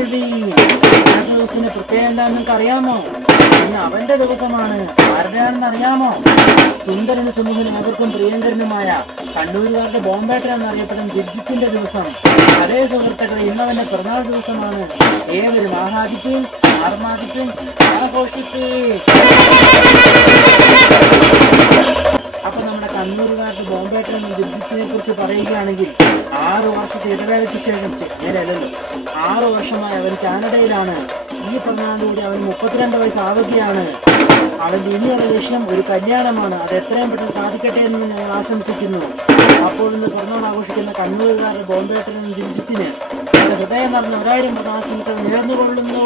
കൊള്ളുകൊള്ളി. ആ ദിവസത്തിന് പ്രത്യേകം എന്താണെന്ന് നിങ്ങൾക്ക് അറിയാമോ? ഇന്ന് അവന്റെ ദിവസമാണ്. ആരുടെയാണെന്ന് അറിയാമോ? സുന്ദരനും സുമുഖനും അവർക്കും പ്രിയങ്കരനുമായ കണ്ണൂരുകാരുടെ ബോംബേട്ടൻ എന്നറിയപ്പെടുന്ന ജിജിത്തിന്റെ ദിവസം. അതേ സുഹൃത്തുക്കളെ, ഇന്നവന്റെ പിറന്നാൾ ദിവസമാണ്. ഏവരും ആഹ്ലാദിക്കുകയും ആർമാദിക്കുകയും ആഘോഷിക്കുകയും. അപ്പൊ നമ്മുടെ കണ്ണൂരുകാരുടെ ബോംബേട്ടൻ എന്ന ജിജിത്തിനെ കുറിച്ച് പറയുകയാണെങ്കിൽ 6 വർഷത്തെ ഇടവേളയ്ക്ക് ശേഷം, നേരല്ലോ 6 വർഷമായി അവൻ കാനഡയിലാണ്. ഈ പിറന്നാളിലൂടെ അവൻ 32 വയസ്സ് ആവുകയാണ്. അവന്റെ ഇനിയുള്ള ലക്ഷ്യം ഒരു കല്യാണമാണ്. അത് എത്രയും പെട്ടെന്ന് സാധിക്കട്ടെ എന്ന് ഞങ്ങൾ ആശംസിക്കുന്നു. അപ്പോൾ ഇന്ന് പിറന്നാൾ ആഘോഷിക്കുന്ന കണ്ണൂരുകാരുടെ ബോംബേട്ടൻ എന്ന ജിജിത്തിന് ഹൃദയം നടന്ന 1000 പ്രകാശങ്ങൾ നേർന്നുകൊള്ളുന്നു.